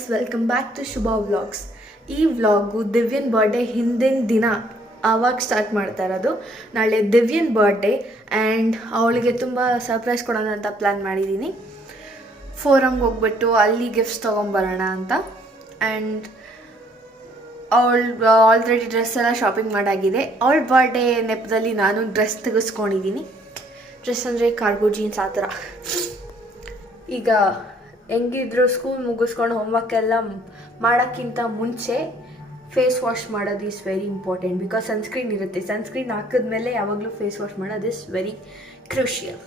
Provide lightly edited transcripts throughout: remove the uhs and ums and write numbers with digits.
Guys, welcome back to Shubha vlogs. ಈ vlog ದಿವ್ಯನ್ birthday ಹಿಂದಿನ ದಿನ ಆವಾಗ ಸ್ಟಾರ್ಟ್ ಮಾಡ್ತಾ ಇರೋದು. ನಾಳೆ ದಿವ್ಯನ್ ಬರ್ಡೇ ಆ್ಯಂಡ್ ಅವಳಿಗೆ ತುಂಬ ಸರ್ಪ್ರೈಸ್ ಕೊಡೋಣ ಅಂತ ಪ್ಲ್ಯಾನ್ ಮಾಡಿದ್ದೀನಿ. ಫೋರಮ್ಗೆ ಹೋಗ್ಬಿಟ್ಟು ಅಲ್ಲಿ ಗಿಫ್ಟ್ಸ್ ತೊಗೊಂಬರೋಣ ಅಂತ. ಆ್ಯಂಡ್ ಅವಳು ಆಲ್ರೆಡಿ ಡ್ರೆಸ್ ಎಲ್ಲ ಶಾಪಿಂಗ್ ಮಾಡಾಗಿದೆ. ಅವಳ ಬರ್ಡೇ ನೆಪದಲ್ಲಿ ನಾನು ಡ್ರೆಸ್ ತೆಗೆಸ್ಕೊಂಡಿದ್ದೀನಿ. ಡ್ರೆಸ್ ಅಂದರೆ ಕಾರ್ಗೋ ಜೀನ್ಸ್ ಆ ಥರ. ಈಗ ಹೆಂಗಿದ್ರು ಸ್ಕೂಲ್ ಮುಗಿಸ್ಕೊಂಡು ಹೋಮ್ವರ್ಕ್ ಎಲ್ಲ ಮಾಡೋಕ್ಕಿಂತ ಮುಂಚೆ ಫೇಸ್ ವಾಶ್ ಮಾಡೋದು is very important. Because sunscreen ಇರುತ್ತೆ. ಸನ್ಸ್ಕ್ರೀನ್ ಹಾಕಿದ್ಮೇಲೆ ಯಾವಾಗಲೂ ಫೇಸ್ ವಾಶ್ ಮಾಡೋದು ಇಸ್ ವೆರಿ ಕ್ರೂಷಿಯಲ್.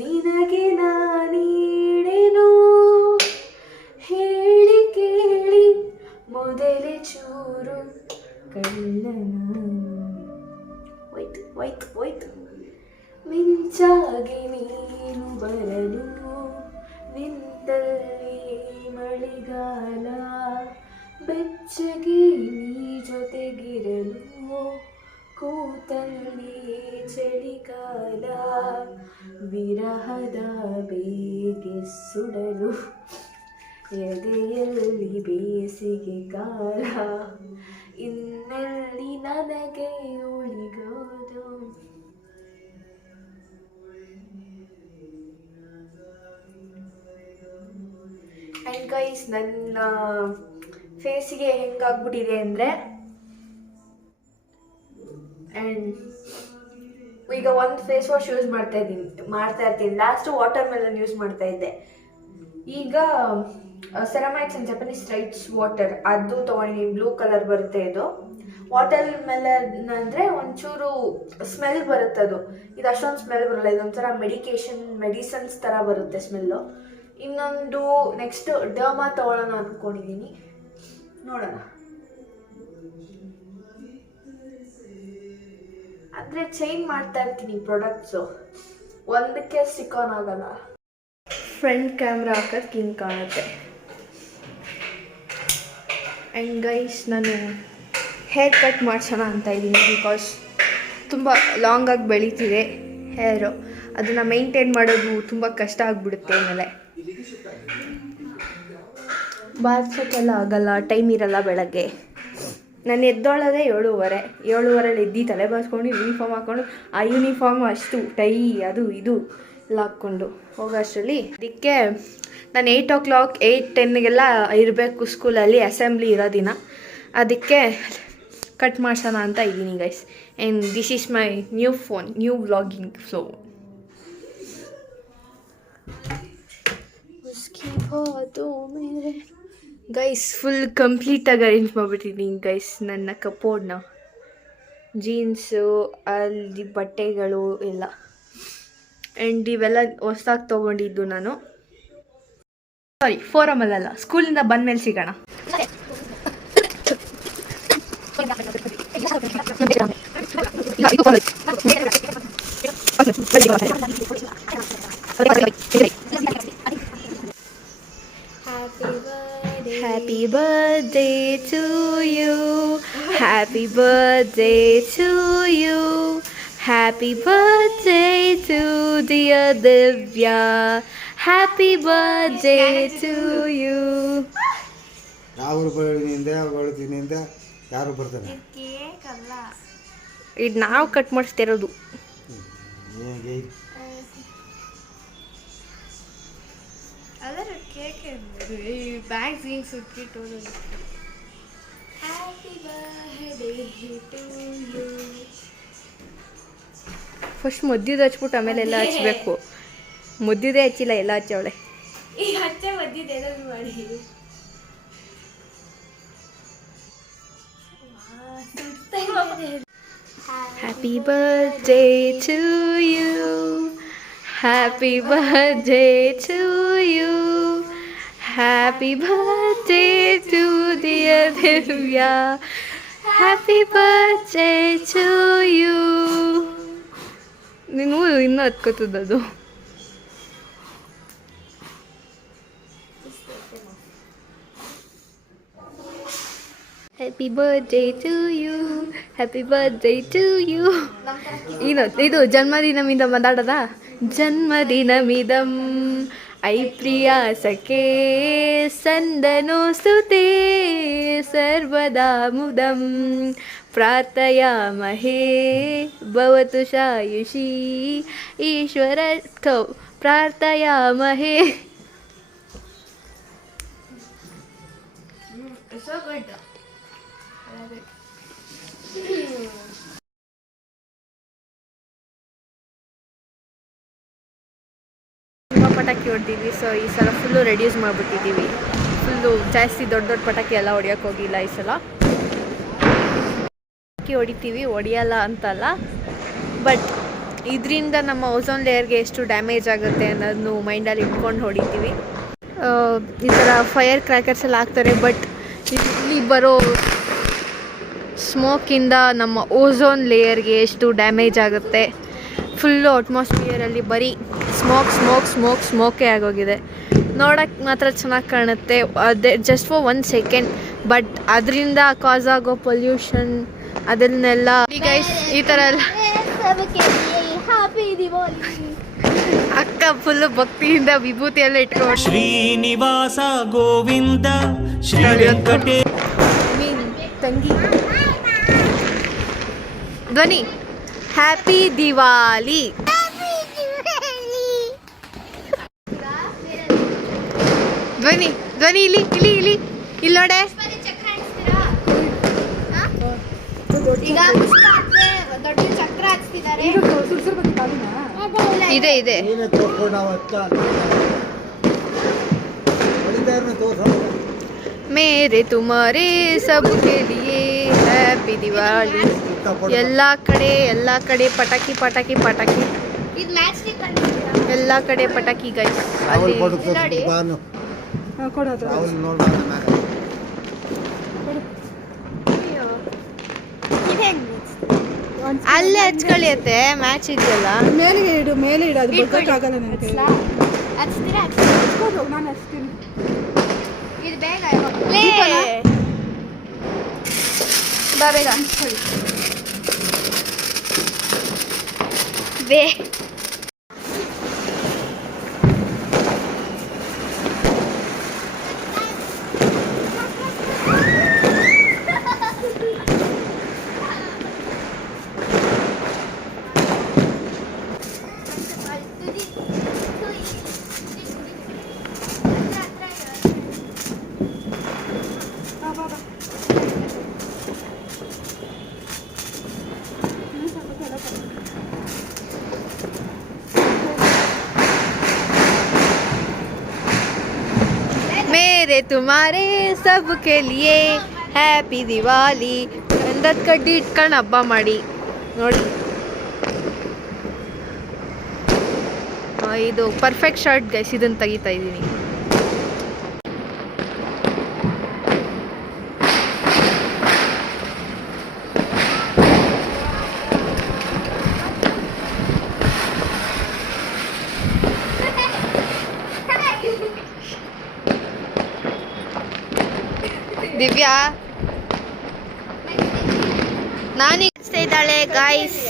ನಿನಗೆ ನಾನೀಡೆನು ಹೇಳಿ ಕೇಳಿ ಮೊದಲೇ ಚೂರು ಕಳ್ಳನ ಹೋಯ್ತು ಮಿಂಚಾಗಿ ನೀನು ಬರಲು ನಿಂತಲ್ಲಿ ಮಳೆಗಾಲ ಬೆಚ್ಚಗೆ ನೀ ಜೊತೆಗಿರಲು ಕೂತಲ್ಲಿ ಚಳಿಗಾಲ ವಿರಹದ ಬೇಗೆ ಸುಡಲು ಎದೆಯಲ್ಲಿ ಬೇಸಿಗೆ ಕಾಲ ಇನ್ನೆಲ್ಲಿ ನನಗೆ ಉಳಿಗೋದು. ಆ್ಯಂಡ್ ಗೈಸ್, ನನ್ನ ಫೇಸಿಗೆ ಹೆಂಗಾಗ್ಬಿಟ್ಟಿದೆ ಅಂದರೆ, ಆ್ಯಂಡ್ ಈಗ ಒಂದು ಫೇಸ್ ವಾಶ್ ಯೂಸ್ ಮಾಡ್ತಾ ಇರ್ತೀನಿ. ಲಾಸ್ಟು ವಾಟರ್ ಮೆಲನ್ ಯೂಸ್ ಮಾಡ್ತಾ ಇದ್ದೆ. ಈಗ ಸೆರಮೈಟ್ಸ್ ಆ್ಯಂಡ್ ಜಪನೀಸ್ ರೈಟ್ಸ್ ವಾಟರ್ ಅದು ತೊಗೊಂಡಿದ್ದೀನಿ. ಬ್ಲೂ ಕಲರ್ ಬರುತ್ತೆ ಇದು. ವಾಟರ್ ಮೆಲನ್ ಅಂದರೆ ಒಂಚೂರು ಸ್ಮೆಲ್ ಬರುತ್ತೆ. ಇದು ಅಷ್ಟೊಂದು ಸ್ಮೆಲ್ ಬರೋಲ್ಲ. ಇದೊಂಥರ ಮೆಡಿಸನ್ಸ್ ಥರ ಬರುತ್ತೆ ಸ್ಮೆಲ್ಲು. ಇನ್ನೊಂದು ನೆಕ್ಸ್ಟ್ ಡರ್ಮಾ ತೊಗೊಳ್ಳೋಣ ಅಂದ್ಕೊಂಡಿದ್ದೀನಿ. ನೋಡೋಣ. ಅಂದರೆ ಚೇಂಜ್ ಮಾಡ್ತಾ ಇರ್ತೀನಿ ಪ್ರಾಡಕ್ಟ್ಸು, ಒಂದಕ್ಕೆ ಸ್ಟಿಕ್ ಆನ್ ಆಗಲ್ಲ. ಫ್ರಂಟ್ ಕ್ಯಾಮ್ರಾ ಹಾಕೋದು ಹಿಂಗೆ ಕಾಣುತ್ತೆ. ಆ್ಯಂಡ್ ಗೈಸ್, ನಾನು ಹೇರ್ ಕಟ್ ಮಾಡಿಸೋಣ ಅಂತ ಇದ್ದೀನಿ. ಬಿಕಾಸ್ ತುಂಬ ಲಾಂಗಾಗಿ ಬೆಳೀತಿದೆ ಹೇರು. ಅದನ್ನು ಮೇಂಟೈನ್ ಮಾಡೋದು ತುಂಬ ಕಷ್ಟ ಆಗಿಬಿಡುತ್ತೆ. ಆಮೇಲೆ ಬಾರ್ಸೋಕ್ಕೆಲ್ಲ ಆಗಲ್ಲ, ಟೈಮ್ ಇರಲ್ಲ. ಬೆಳಗ್ಗೆ ನಾನು ಎದ್ದೋಳೋದೇ 7:30 ಎದ್ದು ತಲೆ ಬಾಚ್ಕೊಂಡು ಯೂನಿಫಾರ್ಮ್ ಹಾಕ್ಕೊಂಡು, ಆ ಯೂನಿಫಾರ್ಮ್ ಅಷ್ಟು ಟೈ ಅದು ಇದು ಎಲ್ಲ ಹಾಕ್ಕೊಂಡು ಹೋಗೋಷ್ಟರಲ್ಲಿ ಅದಕ್ಕೆ ನಾನು 8 o'clock 8:10 ಇರಬೇಕು ಸ್ಕೂಲಲ್ಲಿ, ಅಸೆಂಬ್ಲಿ ಇರೋ ದಿನ. ಅದಕ್ಕೆ ಕಟ್ ಮಾಡ್ಸೋಣ ಅಂತ ಇದ್ದೀನಿ guys. And this is my new vlogging flow. Guys, full ಕಂಪ್ಲೀಟಾಗಿ ಅರೇಂಜ್ ಮಾಡಿಬಿಟ್ಟಿದ್ದೀನಿ ಗೈಸ್ ನನ್ನ ಕಪೋರ್ಡ್ನ. ಜೀನ್ಸು, ಅಲ್ಲಿ ಬಟ್ಟೆಗಳು ಎಲ್ಲ. ಆ್ಯಂಡ್ ಇವೆಲ್ಲ ಹೊಸ್ದಾಗಿ ತೊಗೊಂಡಿದ್ದು ನಾನು. ಫೋರಮಲ್ಲ, ಸ್ಕೂಲಿಂದ ಬಂದಮೇಲೆ ಸಿಗೋಣ. Happy birthday to you. Happy birthday to you. Happy birthday to dear Divya. Happy birthday to you. ಯಾರು ಬರ್ತೀನಿ ಯಾರು ಬರ್ತಾನೆ? ಕೇಕ್ ಅಲ್ಲ, ಇದು ನಾವು ಕಟ್ ಮಾಡಿಸ್ತಿರೋದು. ಅದರ ಕೇಕ್ ಬ್ಯಾಗ್ಸ್ ಹಿಂಗೆ ಸುತ್ತಿಟ್ಟು happy birthday to you. First ಮದ್ದಿದ್ದು ಹಚ್ಬಿಟ್ಟು ಆಮೇಲೆ ಎಲ್ಲ ಹಚ್ಬೇಕು. ಮದ್ದಿದ್ದೇ ಹಚ್ಚಿಲ್ಲ, ಎಲ್ಲ ಹಚ್ಚವಳೆ. ಈಗ ಹಚ್ಚೆ ಮದ್ದಿದ್ದು ಏನಾದ್ರು ಮಾಡಿ. Happy birthday to you. Happy birthday to you. Happy birthday to dear Divya. Happy birthday to you. ನೀನು ಇನ್ನೂ ಹತ್ಕೋತದದು. Happy birthday to you, happy birthday to you. ಇದು ಜನ್ಮದಿನಮಿದ ಮಾತಾಡೋದ. ಜನ್ಮದಿನಮಿದಂ ಐ ಪ್ರಿಯಾ ಸಖೇ ಸಂದನೋಸ್ತುತೇ ಸರ್ವದಾ ಮುದಂ ಪ್ರಾರ್ಥಯಾಮಹೇ ಭವತು ಶಾಯುಷಿ ಈಶ್ವರಸ್ಥೋ ಪ್ರಾರ್ಥಯಾಮಹೇ. So good. ತುಂಬ ಪಟಾಕಿ ಹೊಡೆದಿದ್ವಿ. ಸೊ ಈ ಸಲ ಫುಲ್ಲು ರೆಡ್ಯೂಸ್ ಮಾಡಿಬಿಟ್ಟಿದ್ದೀವಿ. ಫುಲ್ಲು ಜಾಸ್ತಿ ದೊಡ್ಡ ದೊಡ್ಡ ಪಟಾಕಿ ಎಲ್ಲ ಹೊಡಿಯೋಕ್ಕೆ ಹೋಗಿಲ್ಲ ಈ ಸಲ. ಪಟಾಕಿ ಹೊಡಿತೀವಿ, ಹೊಡಿಯಲ್ಲ ಅಂತಲ್ಲ, ಬಟ್ ಇದರಿಂದ ನಮ್ಮ ಓಝೋನ್ ಲೇಯರ್ಗೆ ಎಷ್ಟು ಡ್ಯಾಮೇಜ್ ಆಗುತ್ತೆ ಅನ್ನೋದನ್ನು ಮೈಂಡಲ್ಲಿ ಇಟ್ಕೊಂಡು ಹೊಡಿತೀವಿ. ಈ ಥರ ಫೈರ್ ಕ್ರ್ಯಾಕರ್ಸ್ ಎಲ್ಲ ಹಾಕ್ತಾರೆ, ಬಟ್ ಇಲ್ಲಿ ಬರೋ ಸ್ಮೋಕಿಂದ ನಮ್ಮ ಓಝೋನ್ ಲೇಯರ್ಗೆ ಎಷ್ಟು ಡ್ಯಾಮೇಜ್ ಆಗುತ್ತೆ. ಫುಲ್ಲು ಅಟ್ಮಾಸ್ಫಿಯರಲ್ಲಿ ಬರೀ ಸ್ಮೋಕೇ ಆಗೋಗಿದೆ. ನೋಡೋಕ್ಕೆ ಮಾತ್ರ ಚೆನ್ನಾಗಿ ಕಾಣುತ್ತೆ, ಅದೇ ಜಸ್ಟ್ ಫಾರ್ 1 ಸೆಕೆಂಡ್, ಬಟ್ ಅದರಿಂದ ಕಾಸ್ ಆಗೋ ಪೊಲ್ಯೂಷನ್ ಅದನ್ನೆಲ್ಲ ಗೈಸ್ ಈ ಥರ ಎಲ್ಲ ಅಕ್ಕ ಫುಲ್ಲು ಭಕ್ತಿಯಿಂದ ವಿಭೂತಿ ಎಲ್ಲ ಇಟ್ಕೊಂಡು ಶ್ರೀನಿವಾಸ ಗೋವಿಂದ ಶ್ರೀ ವೆಂಕಟೇಶ ತಂಗಿ ಧ್ವನಿ ಹ್ಯಾಪಿ ದಿವಾಲಿ. ಧ್ವನಿ ಇಲ್ಲಿ ಇಲ್ಲಿ ಇಲ್ಲಿ ಇಲ್ಲಿ ನೋಡೆ. ಈಗ ದೊಡ್ಡ ಚಕ್ರ ಹಚ್ತಿದ್ದಾರೆ. ಇದೆ ಇದೆ ಮೇರೆ ತುಮಾರೇ ಸಬ್ಕೆ ಲಿಯೇ ಹ್ಯಾಪಿ ದಿವಾಲಿ. ಎಲ್ಲ ಕಡೆ ಪಟಾಕಿ ಪಟಾಕಿ ಪಟಾಕಿ, ಇದು ಮ್ಯಾಚ್ ಸ್ಟಿಕ್ ಎಲ್ಲ ಕಡೆ ಪಟಾಕಿ ಗೈಸ್. ಅಲ್ಲಿ ನೋಡಿ ಅಲ್ಲೇ ಹಚ್ಕೊಳ್ಳಿಯತ್ತೆ. ಮ್ಯಾಚ್ ಇದೆಯಲ್ಲ ಮೇಲೆ ಇಡು ಅದು ಬಗ್ಗಕ್ಕಾಗಲ್ಲ ನನಗೆ. ಹಚ್ತೀರಾ? ನಾನು ಹಚ್ತೀನಿ. ಇದು ಬೇಗ ಬಾ ಬೇಗ ಬೇ. मेरे तुम्हारे सबके लिए ಹ್ಯಾಪಿ ದಿವಾಲಿ. ಎಂದದ್ ಕಡ್ಡಿ ಇಟ್ಕೊಂಡು ಹಬ್ಬ ಮಾಡಿ ನೋಡಿ. ಇದು ಪರ್ಫೆಕ್ಟ್ ಶರ್ಟ್ ಗೈಸ್, ಇದನ್ನು ತೆಗಿತಾ ಇದ್ದೀನಿ. ದಿವ್ಯಾ ನಾನು ಇದ್ದಾಳೆ ಗಾಯ್ಸ್.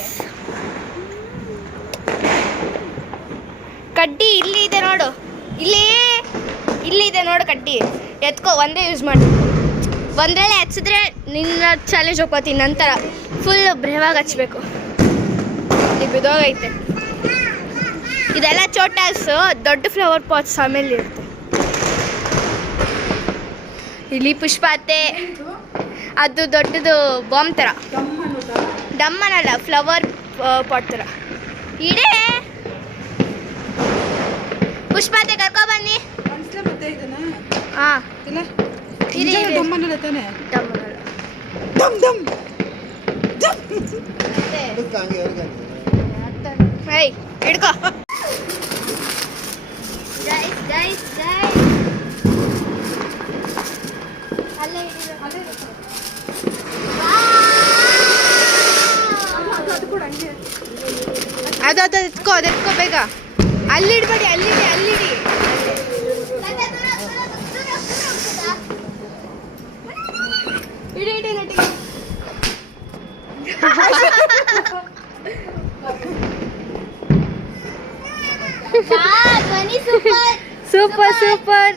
ಕಡ್ಡಿ ಇಲ್ಲಿ ಇದೆ ನೋಡು, ಇಲ್ಲಿ ಇದೆ ನೋಡು ಕಡ್ಡಿ. ಎತ್ಕೋ, ಒಂದೇ ಯೂಸ್ ಮಾಡಿ. ಒಂದ್ರೇಳೆ ಹಚ್ಚಿದ್ರೆ ನಿನ್ನ ಚಾಲೆಂಜ್ ಹೋಗ್ಕೋತೀನಿ. ನಂತರ ಫುಲ್ ಬ್ರೇವಾಗಿ ಹಚ್ಬೇಕು. ಇದು ಬಿದೋಗೈತೆ. ಇದೆಲ್ಲ ಚೋಟಾಸು, ದೊಡ್ಡ ಫ್ಲವರ್ ಪಾಟ್ಸ್ ಆಮೇಲೆ ಇರುತ್ತೆ. ಇಲ್ಲಿ ಪುಷ್ಪಾತೆ, ಅದು ದೊಡ್ಡದು ಬಾಂಬ್ ಥರ. ಡಮ್ಮನಲ್ಲ, ಫ್ಲವರ್ ಪಾಟ್ ಥರ. ಇಡೇ ಪುಷ್ಪಾತೆ ಕರ್ಕೊ ಬನ್ನಿ. ಹಾಂ ದಮ್ಮನಲ್ಲ ತಾನೆ. ಡಮ್ಮನಲ್ಲ, ದಮ್ ದಮ್ ಹೇ ಹಿಡ್ಕೊ. ಗೈಸ್ ಅಲ್ಲೇ ಅದು ಎತ್ಕೋ ಬೇಗ. ಅಲ್ಲಿಡ್ಬೇಡಿ, ಅಲ್ಲಿಡಿ. ಧ್ವನಿ ಸೂಪರ್ ಸೂಪರ್ ಸೂಪರ್.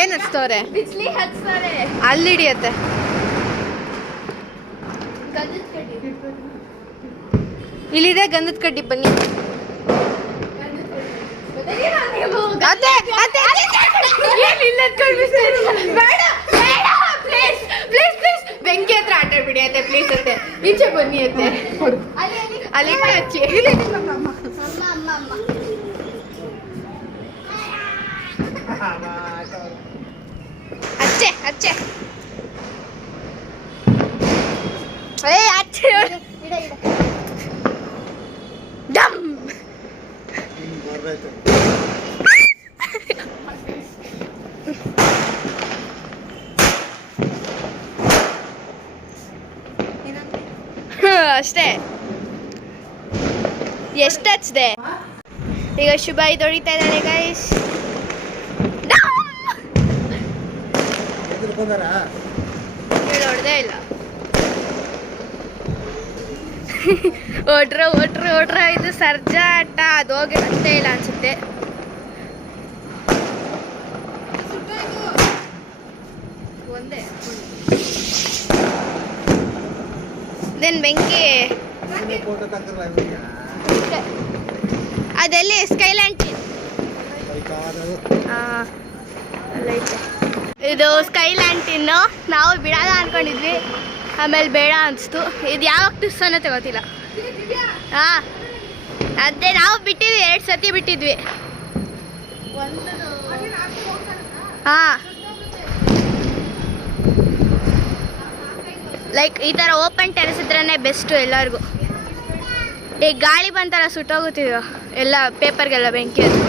ಏನ್ ಹಚ್ತವ್ರೆ? ಬಿಸ್ಲಿ ಹಚ್ತಾರೆ. ಅಲ್ಲಿ ಹಿಡಿಯತ್ತೆ. ಗಂಧದ ಕಡ್ಡಿ. ಇಲ್ಲಿದೆ ಗಂಧದ ಕಡ್ಡಿ, ಬನ್ನಿ. ಅತ್ತೆ ಅತ್ತೆ ಏನ್ ಇಲ್ಲದ ಕೈ ಬಿಸ್ತಾ ಇದ್ದೀರಾ? ಬೇಡ ಬೇಡ ಪ್ಲೀಸ್ ಪ್ಲೀಸ್ ಪ್ಲೀಸ್. ಬೆಂಕಿ ಹತ್ರ ಆಟ ಆಡ್ಬಿಡಿ ಅತ್ತೆ ಪ್ಲೀಸ್ ಅತ್ತೆ. ಈಚೆ ಬನ್ನಿ ಅತ್ತೆ. ಅಲ್ಲಿ ಹಚ್ಚಿ. ಅಮ್ಮ ಅಮ್ಮ ಅಮ್ಮ. ಅಚ್ಚೆ ಅಚ್ಚೆ. ಏ ಅಚ್ಚೆ. ಇಡ ಇಡ. ಡಮ್. ಅಷ್ಟೇ. ಎಷ್ಟು ಹಚ್ಚಿದೆ? ಈಗ ಶುಭ ಇದು ಹೊಡಿತಾ ಇದ್ದಾಳೆ ಗೈಸ್. ಇವಳು ಹೊಡೆದೇ ಇಲ್ಲ. ಓಟ್ರ ಇದು ಸರ್ಜಾ ಆಟ. ಅದು ಹೋಗಿ ಮತ್ತೆ ಇಲ್ಲ ಅನ್ಸುತ್ತೆ. ಒಂದೇ ದೆನ್ ಬೆಂಕಿ. ಅದೆಲ್ಲಿ ಸ್ಕೈಲ್ಯಾಂಡ್ ಅಲ್ಲೈತೆ. ಇದು ಸ್ಕೈಲ್ಯಾಂಟಿನ್ ನಾವು ಬಿಡೋಣ ಅನ್ಕೊಂಡಿದ್ವಿ, ಆಮೇಲೆ ಬೇಡ ಅನಿಸ್ತು. ಇದು ಯಾವಾಗ ಟಿಸ್ಸನ್ನು ತಗೋತಿಲ್ಲ. ಹಾಂ ಅದೇ ನಾವು ಬಿಟ್ಟಿದ್ವಿ, 2 ಸತಿ ಬಿಟ್ಟಿದ್ವಿ. ಹಾಂ ಲೈಕ್ ಈ ಥರ ಓಪನ್ ಟೆರೆಸ್ ಇದ್ರೇ ಬೆಸ್ಟು ಎಲ್ಲರಿಗೂ. ಈಗ ಗಾಳಿ ಬಂತಲ್ಲ ಸುಟ್ಟೋಗುತ್ತಿದ್ವು ಎಲ್ಲ, ಪೇಪರ್ಗೆಲ್ಲ ಬೆಂಕಿ ಅದು.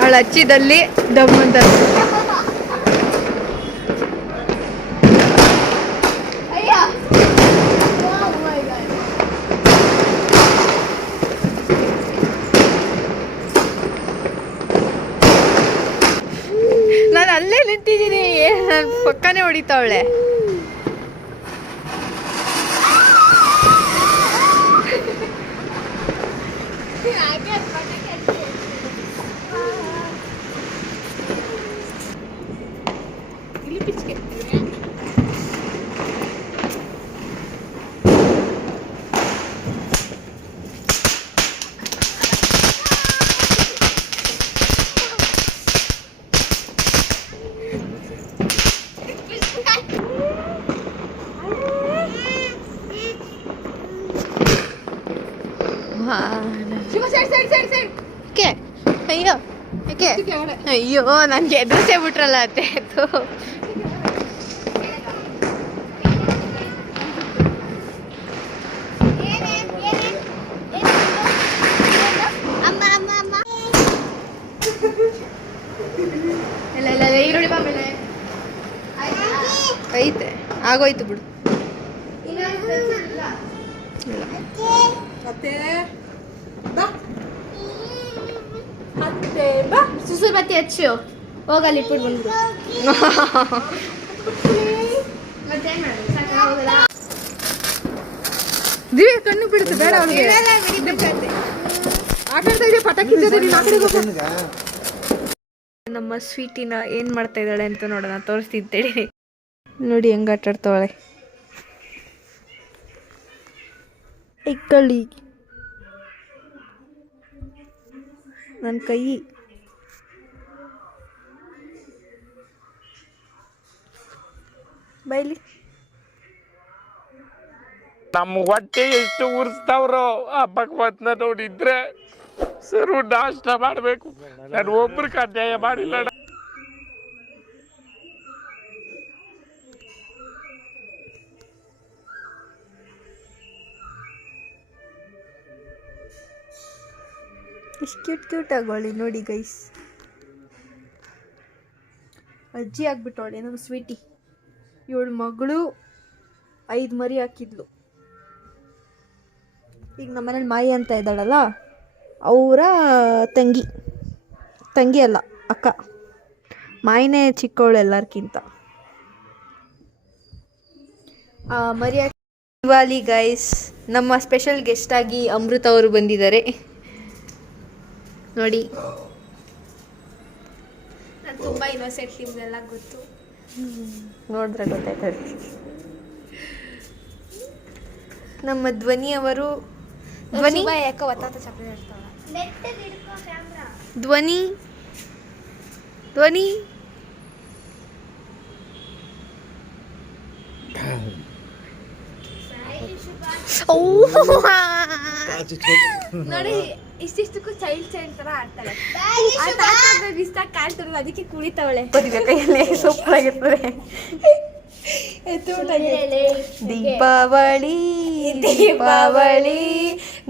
ಅವಳು ಹಚ್ಚಿದಲ್ಲಿ ದಮ್ ಅಂತ. ನಾನು ಅಲ್ಲೇ ನಿಂತಿದ್ದೀನಿ, ನನ್ನ ಪಕ್ಕನೇ ಹೊಡಿತಾವಳೆ. ಅಯ್ಯೋ ಯಾಕೆ? ಅಯ್ಯೋ ನನ್ಗೆ ಎದುರಿಸೇ ಬಿಟ್ರಲ್ಲ ಅತ್ತೆ. ಇಲ್ಲ ಇಲ್ಲ ಇಲ್ಲ, ಈರುಳ್ಳಿ ಬಾಮೇಲೆ ಐತೆ, ಆಗೋಯ್ತು ಬಿಡು. ಸುಸುರ್ ಬತ್ತಿ ಹಚ್ಚು, ಹೋಗಲ್ಲಿ ಇಟ್ಬಿಟ್ಟು ಬಂದ್ಬಿಡು. ದಿವ್ಯ ಕಣ್ಣು ಬಿಡುತ್ತೆ, ಬೇಡ ಅವನಿಗೆ. ಆಟಾಡ್ತಾ ಇದೆಯಾ ಪಟಾಕಿ ಜೊತೆ, ನೀನು ಆ ಕಡೆಗೆ ಹೋಗು. ನಮ್ಮ ಸ್ವೀಟಿನ ಏನು ಮಾಡ್ತಾ ಇದ್ದಾಳೆ ಅಂತ ನೋಡೋಣ, ತೋರಿಸ್ತಿದ್ದೇಳಿ. ನೋಡಿ ಹೆಂಗೆ ಆಟಾಡ್ತಾವಳೆ. ಇಕ್ಕಳಿ ನನ್ನ ಕೈ. ಬೈಲಿ. ನಮ್ಮ ಹೊಟ್ಟೆ ಎಷ್ಟು ಉರಿಸ್ತಾವ್ರೋ ಆ ಭಗವಂತನ ನೋಡಿದ್ರೆ ಸರು ನಾಷ್ಟ ಮಾಡಬೇಕು. ನಾನು ಒಬ್ರಿಗೆ ಅನ್ಯಾಯ ಮಾಡಿಲ್ಲ. ಎಷ್ಟು ಕ್ಯೂಟ್ ಆಗೋಳಿ ನೋಡಿ ಗೈಸ್. ಅಜ್ಜಿ ಆಗ್ಬಿಟ್ಟವಳೆ ನಮ್ಮ ಸ್ವೀಟಿ. ಇವಳು ಮಗಳು 5 ಮರಿ ಹಾಕಿದ್ಲು. ಈಗ ನಮ್ಮನೇಲಿ ಮಾಯಿ ಅಂತ ಇದ್ದಾಳಲ್ಲ, ಅವರ ತಂಗಿ ಅಲ್ಲ ಅಕ್ಕ. ಮಾಯಿನೇ ಚಿಕ್ಕವಳು ಎಲ್ಲರ್ಕಿಂತ. ಮರಿ ದಿವಾಲಿ ಗೈಸ್. ನಮ್ಮ ಸ್ಪೆಷಲ್ ಗೆಸ್ಟ್ ಆಗಿ ಅಮೃತ ಅವರು ಬಂದಿದ್ದಾರೆ ನೋಡಿ. ನಾನು ತುಂಬ ಇನ್ನೋಸೆಂಟ್, ನಿಮ್ಗೆಲ್ಲ ಗೊತ್ತು. ನೋಡಿದ್ರೆ ಗೊತ್ತಾಯ್ತದೆ. ನಮ್ಮ ಧ್ವನಿಯವರು ಯಾಕೆ ಒತ್ತಾತ ಚಪ್ಪಲಿ ಇರ್ತಾವ. ಧ್ವನಿ ನೋಡಿ ಇಷ್ಟಿಷ್ಟಕ್ಕೂ ಚೈಲ್ಡ್ ತರ ಆಡ್ತಾಳೆ. ಇಷ್ಟ ಕಾಣ್ತಿರೋದು ಅದಕ್ಕೆ ಕುಳಿತವಳೆ. ಕೈಯಲ್ಲಿ ಸೂಪರ್ ಆಗಿರ್ತದೆ. ದೀಪಾವಳಿ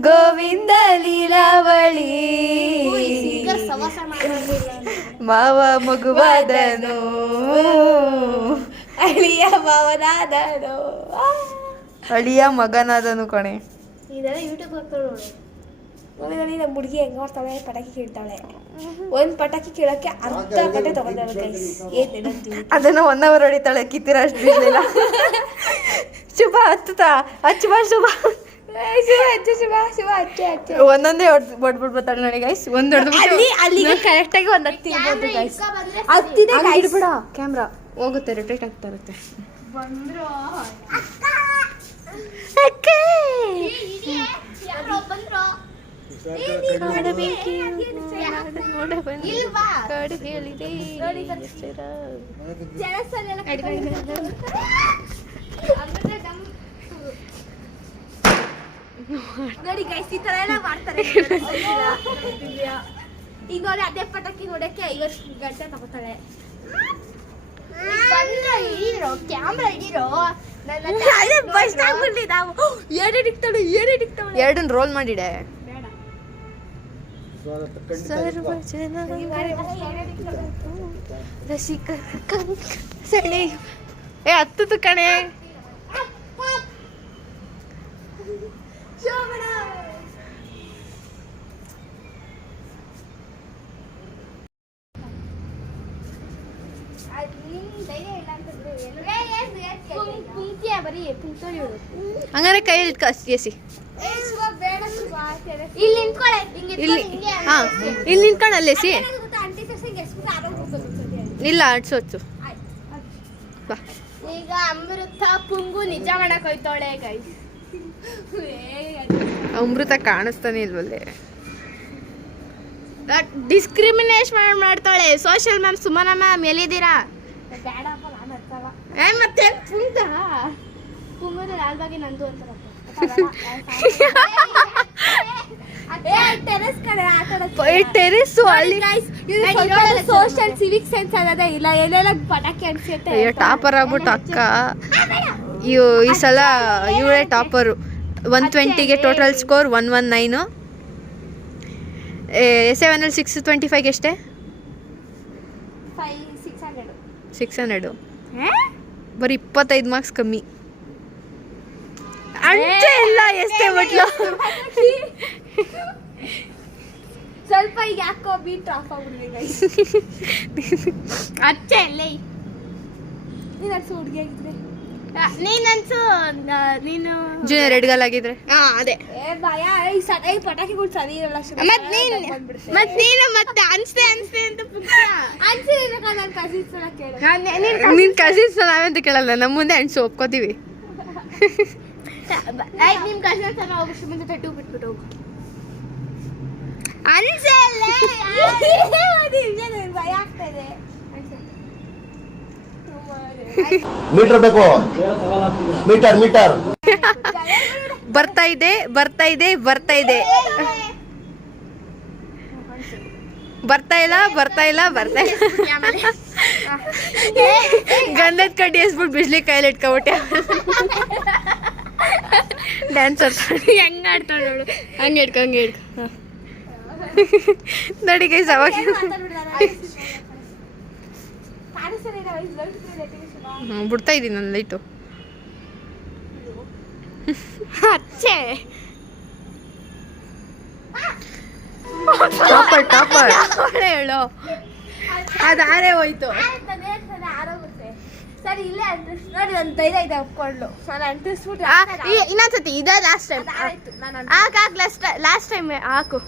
ಗೋವಿಂದ ಲೀಲಾವಳಿ, ಮಾವ ಮಗುವಾದನು ಅಳಿಯ ಮಾವನಾದನು, ಅಳಿಯ ಮಗನಾದನು ಕಣೆ. ಇದೆಲ್ಲ ಯೂಟ್ಯೂಬ್ ಹಾಕ್ತಾಳೆ ನೋಡಿ. ಆಮೇಲೆ ನಮ್ಮ ಹುಡುಗಿ ಹೆಂಗ ಮಾಡ್ತಾಳೆ, ಪಟಾಕಿ ಕೇಳ್ತಾಳೆ. ಒಂದು ಪಟಾಕಿ ಕೇಳಕ್ಕೆ ಅರ್ಧ ಗಂಟೆ ತಗೊಂಡಾಳೆ. ಅದನ್ನ 1 hour ಹೊಡಿತಾಳೆ. ಕಿತ್ತಿರ ಅಷ್ಟು ಬಿಡ್ಲಿಲ್ಲ. ಶುಭ ಹತ್ತುತ್ತಾ ಹಚ್ಚು ಬಾ ಶುಭ ಒಂದೊಂದೇ ಹೊಡ್ಬಿಟ್ಟು ಬರ್ತಾಳೆ ನೋಡಿ ಗೈಸ್. ಒಂದು ಅಲ್ಲಿಗೆ ಕರೆಕ್ಟಾಗಿ ಒಂದು ಹತ್ತಿ ಇರ್ಬೋದು ಗೈಸ್. ಹತ್ತಿದೆ ಬಿಡ, ಕ್ಯಾಮ್ರಾ ಹೋಗುತ್ತೆ, ರಿಟ್ರೇಟ್ ಆಗ್ತಾ ಇರುತ್ತೆ. ಬಂದ್ರು ನೋಡಿ ಗೈಸ್, ಈ ತರ ಎಲ್ಲ ಮಾಡ್ತಾರೆ. ಈಗ ನೋಡಿ ಅದೇ ಪಟಾಕಿ ನೋಡಕ್ಕೆ 50 ಗಂಟೆ ತಗೋತಾಳೆ. ಕ್ಯಾಮ್ರಾ ಹಿಡೀರೋ, ಎರಡನ್ನ ರೋಲ್ ಮಾಡಿಡೆ. ಏ ಹತ್ತದು ಕಣೆ. ಹಂಗಾರೆ ಕೈಯಲ್ಲಿ ಎಸಿ. ಇಲ್ಲಿ ನಿಂತ್ಕೊಳ್ಳೆ, ಇಲ್ಲಿ ಹಾ, ಇಲ್ಲಿ ನಿಂತ್ಕೊಂಡು ಅಲ್ಲಿ ಎಸಿ. ಇಲ್ಲ ಅಡ್ಸೋಚ್ಚು ಬಾ. ಈಗ ಅಮೃತ ಪುಂಗು ನಿಜ ಮಾಡಕ್ ಹೋಯ್ತಾಳೆ ಗೈಸ್. ಅಮೃತ ಕಾಣಿಸ್ತಾನೆ ಇಲ್ವಲ್ಲೇ. ಡಿಸ್ಕ್ರಿಮಿನೇಷನ್ ಮಾಡ್ತಾಳೆ. ಸೋಷಿಯಲ್ ಮ್ಯಾಮ್ ಸುಮನ ಮ್ಯಾಮ್ ಎಲ್ಲಿದ್ದೀರಾ? ಮತ್ತೆ ಪುಂಗ ಪುಂಗದ ಲಾಲ್ಬಾಗಿ ನಂದು ಅಂತಾರಪ್ಪ. ಟೆರೆಸ್ ಅಲ್ಲಿ ಸೋಷಿಯಲ್ ಸಿವಿಕ್ ಸೆನ್ಸ್ ಅನ್ನೋದೇ ಇಲ್ಲ. ಎಲ್ಲೆಲ್ಲ ಪಟಾಕಿ ಅನ್ಸುತ್ತೆ. ಅಯ್ಯೋ ಟಾಪರ್ ಆಗ್ಬಿಟ್ಟು ಅಕ್ಕ. ಈ ಸಲ ಇವಳೇ ಟಾಪರು. 120ಗೆ total score 119. S7 625 ಎಷ್ಟೇ? 600. ಬರೀ 25 ಮಾರ್ಕ್ಸ್ ಕಮ್ಮಿ. ಅಂಚೆ ಇಲ್ಲ ಎಷ್ಟೇ ಬಿಟ್ಲು. ಸ್ವಲ್ಪ ಈಗ ಯಾಕೋ ಬೀಟ್ ಆಫ್ ಆಗ್ಬಿಡ್ರಿ ಗೈಸ್. ಅಚ್ಚೆ ಅಲ್ಲೇ ನೀನು ಅನ್ಸು ಹುಡುಗಿ ಆಗಿದ್ರೆ, ನೀನು ಜೂನಿಯರ್ ರೆಡ್ಗಲ್ ಆಗಿದ್ರೆ ಅದೇ ಭಯ. ಈ ಪಟಾಕಿಗಳು ಸರಿ ಇರಲ್ಲ. ಮತ್ತೆ ನೀನು ಮತ್ತೆ ಅನ್ಸ್ತೆ ಅಂತ ಅನ್ಸಿರ್ಬೇಕ. ನನ್ನ ಕಸಿನ್ಸ್ ಎಲ್ಲ ಕೇಳ. ನಿನ್ ಕಸಿನ್ಸ್ ನಾವೆಂತ ಕೇಳಲ್ಲ, ನಮ್ಮ ಮುಂದೆ ಅನ್ಸು ಒಪ್ಕೋತೀವಿ. ನಿಮ್ ಕಸಿನ್ಸ್ ಎಲ್ಲ ಹೋಗಷ್ಟು ಮುಂದೆ ತಟ್ಟು ಬಿಟ್ಬಿಟ್ಟು ಹೋಗು. ಅನ್ಸಲ್ಲೇ ಭಯ ಆಗ್ತಾ ಇದೆ. ಮೀಟರ್ ಬೇಕು, ಮೀಟರ್ ಬರ್ತಾ ಇದೆ ಬರ್ತಾ ಇಲ್ಲ ಗಂಧದ ಕಡ್ಡಿ ಎಸ್ಬಿಟ್ಟು ಬಿಜ್ಲಿ ಕೈಲಿ ಇಟ್ಕೊಬಿಟ್ಟೆ. ಡ್ಯಾನ್ಸ್ ಹೆಂಗ್ ಆಡ್ತಾಳೆ ನೋಡು. ಹಂಗೆ ಇಟ್ಕೊ ನೋಡಿ ಗೈಸ್ ಅವಾಗ ಬಿಡ್ತಾ ಇದ್ದೀನಿ ನನ್ನ ಲೈಟು. ಅಚ್ಚೆ ಟಾಪರ್ ಹೇಳು ಅದು ಆರೇ ಹೋಯ್ತು. ಸರಿ ಇಲ್ಲೇ ಅಂಟಿಸ್ ನೋಡಿ, ಒಂದು ಧೈರ್ಯ ಇದೆ ಒಪ್ಕೊಳ್ಳು. ನಾನು ಅಂಟಿಸ್ಬಿಟ್ಟು ಇನ್ನೊಂದ್ಸತಿ ಇದೇ ಲಾಸ್ಟ್ ಟೈಮ್ ಹಾಕು ಲಾಸ್ಟ್ ಟೈಮ್ ಹಾಕು.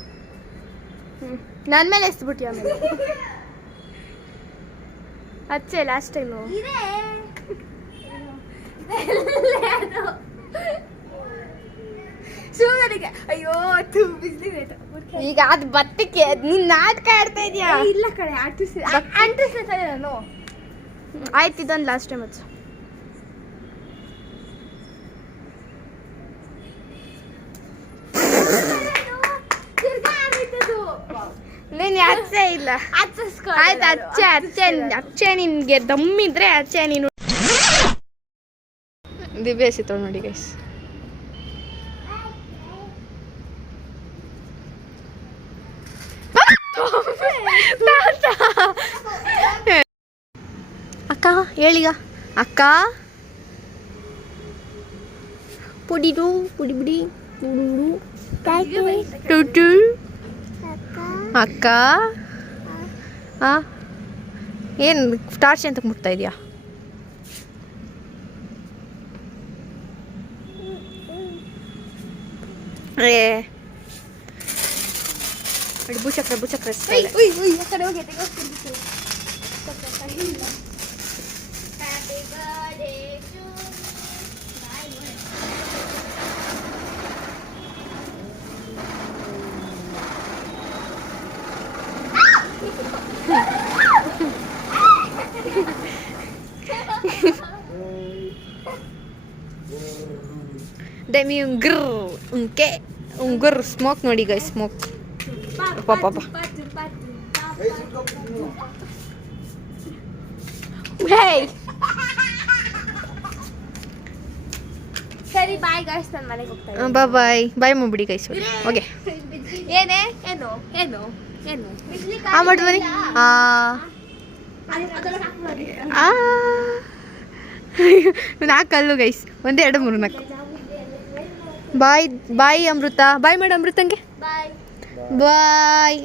ನನ್ನ ಮೇಲೆ ಎಸ್ಬಿಟ್ಟು ಆಮೇಲೆ ಅಚ್ಚೆ ಲಾಸ್ಟ್ ಟೈಮು ಶಿವನಿಗೆ ಅಯ್ಯೋ ಬಿಸಿ ಈಗ ಅದು ಬತ್ತಕ್ಕೆ ನೀನ್ ನಾಟಕ ಆಡ್ತಾ ಇದೀಯಾ? ಇಲ್ಲ ಕಡೆ ಅಂಟಿಸ್ತಾರೆ ನಾನು. ಆಯ್ತು ಇದೊಂದು ಲಾಸ್ಟ್ ಟೈಮ್ ಹಚ್ಚು. ನೀನು ಅಚ್ಚೆ ಇಲ್ಲ ಆಯ್ತು ಅಚ್ಚೆ ನಿನ್ಗೆ ದಮ್ಮಿದ್ರೆ ಅಚ್ಚೆ ನೀನು. ದಿವ್ಯ ಸಿತ್ತೋಳು ನೋಡಿ ಗೈಸ್. ಅಕ್ಕ ಹೇಳಿಗ ಅಕ್ಕ ಪುಡಿಡು ಪುಡಿ ಬಿಡಿ ಟುಟು ಅಕ್ಕ ಏನು ಟಾರ್ಚ್ ಅಂತ ಮುಟ್ತಾ ಇದೆಯಾ? ಭೂಚಕ್ರ Demi ungur smoke ನೋಡಿ guys, smoke ಪಾಪ hey ಸರಿ ಬಾಯ್ ಗಾಯ್ಸ್, ನಾನು ಮನೆಗೆ ಹೋಗ್ತಾ ಬಾಯ್ ಮಾಡ್ಬಿಡಿ ಗೈಸ್. ಓಕೆ ಏನೇ ಏನು ಏನು ಏನು ಮಾಡಿದ್ವಿ ನಾಲ್ಕಲ್ಲು ಗೈಸ್, 1 2 3 4. ಬಾಯ್ ಅಮೃತ, ಬಾಯ್ ಮಾಡು ಅಮೃತಂಗೆ. ಬಾಯ್ ಬಾಯ್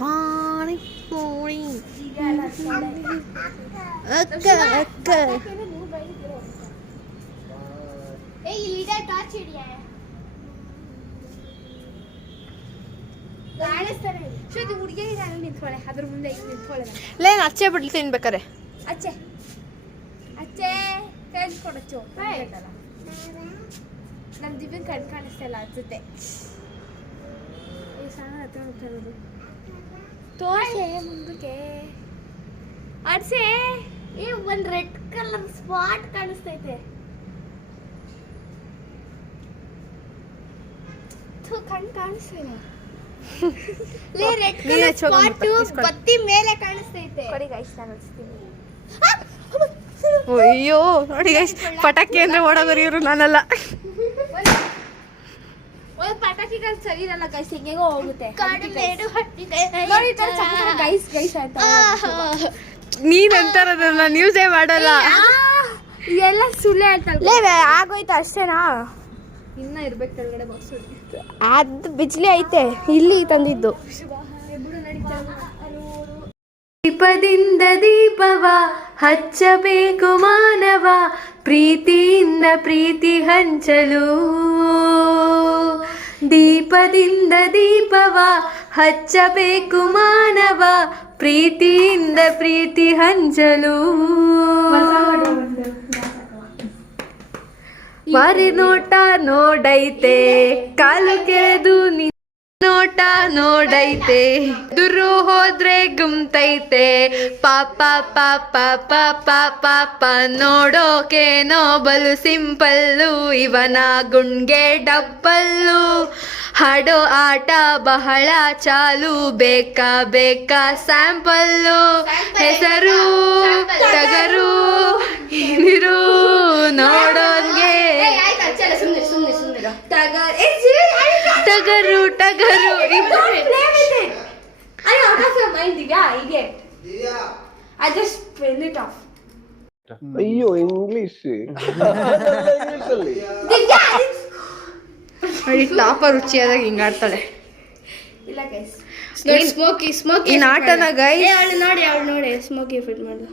ಪಾಣಿ ಪೋಣಿ ಅಕ್ಕ ಅಕ್ಕ ಹುಡುಗಿಗೆ ನಿಂತ್ಕೊಳ್ಳೆ, ಅದ್ರ ಮುಂದೆ ನಿಂತ್ಕೊಳ್ಳೆ. ಲೇನ್ ಅಚ್ಚೆ ಬಿಡ್ತೀನಿ ಬೇಕಾರೆ. ಅಚ್ಚೆ ಅಚ್ಚೆ ಕೇಳಿಸ್ಕೊಡಚ್ಚು. ನಮ್ಮ ದಿವ್ಯನ್ ಕಣ್ ಕಾಣಿಸ್ತಾ ಇಲ್ಲ ಅನ್ಸುತ್ತೆ. ತೋರ್ಸೆ ಮುಂದಕ್ಕೆ ಅಡ್ಸೆ. ಒಂದು ರೆಡ್ ಕಲರ್ ಸ್ಪಾಟ್ ಕಾಣಿಸ್ತೈತೆ. ಕಣ್ ಕಾಣಿಸ್ತಾ ಇಲ್ಲ. ರೆಡ್ ಕಲರ್ ಸ್ಪಾಟ್ ಬತ್ತಿ ಮೇಲೆ ಕಾಣಿಸ್ತೈತೆ. ಕೊಡಿ ಗೈಸ್, ನಾನು ಅನ್ಸ್ತೀನಿ. ಅಯ್ಯೋ ನೋಡಿ ಗೈಸ್, ಪಟಾಕಿ ಅಂದ್ರೆ ಓಡೋಗೋರು ಇವರು, ನಾನಲ್ಲ. ಒಂದು ಪಟಾಕಿಗಳು ಸರಿ ಇರಲ್ಲ ಗೈಸ್, ಹೆಂಗೆಗೋ ಹೋಗುತ್ತೆ. ಗೈಸ್ ಗೈಸ್ ಆಯ್ತಾ, ನೀನ್ ಅಂತಾರದನ್ನ ನ್ಯೂಸೇ ಮಾಡಲ್ಲ. ಎಲ್ಲ ಸುಳ್ಳು ಹೇಳ್ತಾಳೆ. ಆಗೋಯ್ತು ಅಷ್ಟೇನಾ? ಇನ್ನ ಇರ್ಬೇಕು ಕೆಳಗಡೆ ಬಾಕ್ಸ್. ಅದು ಬಿಜ್ಲಿ ಐತೆ, ಇಲ್ಲಿ ತಂದಿದ್ದು. ದೀಪದಿಂದ ದೀಪವ ಹಚ್ಚಬೇಕು ಮಾನವ, ಪ್ರೀತಿಯಿಂದ ಪ್ರೀತಿ ಹಂಚಲು. ದೀಪದಿಂದ ದೀಪವ ಹಚ್ಚಬೇಕು ಮಾನವ, ಪ್ರೀತಿಯಿಂದ ಪ್ರೀತಿ ಹಂಚಲು. ಬಾರಿ ನೋಟ ನೋಡೈತೆ, ಕಾಲು ಕೆರೆದು ನೋಟ ನೋಡೈತೆ, ದುರು ಹೋದ್ರೆ ಗುಮ್ತೈತೆ, ಪಾಪ ಪಾಪ ಪಾಪ ಪಾಪ ನೋಡೋಕೇನೋ ಬಲು ಸಿಂಪಲ್ಲು, ಇವನ ಗುಂಡ್ಗೆ ಡಬ್ಬಲ್ಲು. ಹಾಡೋ ಆಟ ಬಹಳ ಚಾಲು, ಬೇಕಾ ಬೇಕಾ ಸ್ಯಾಂಪಲ್ಲು. ಹೆಸರು ಟಗರು ಏನಿರು ನೋಡೋನ್ಗೆ ಟಗರು ಟಗರು I out of your mind, Divya, idiot. I just spell it off. ಅಯ್ಯೋ ಇಂಗ್ಲಿಷ್ Divya, ನೋಡಿ ಪಾಪ ರುಚಿಯಾದಾಗ ಹಿಂಗಾಡ್ತಾಳೆ. ಇಲ್ಲ ಗೈಸ್. ನೋಡಿ ಸ್ಮೋಕಿ ಈ ನಾಟನ ಗೈಸ್ ಅವಳು ನೋಡಿ ಸ್ಮೋಕಿ ಫಿಟ್ ಮಾಡು.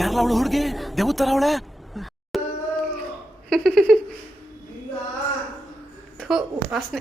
ಯಾರಲ್ಲ ಅವಳು ಹುಡುಗಿ ದೇವತರ ಅವಳೆ ವಾಸನೆ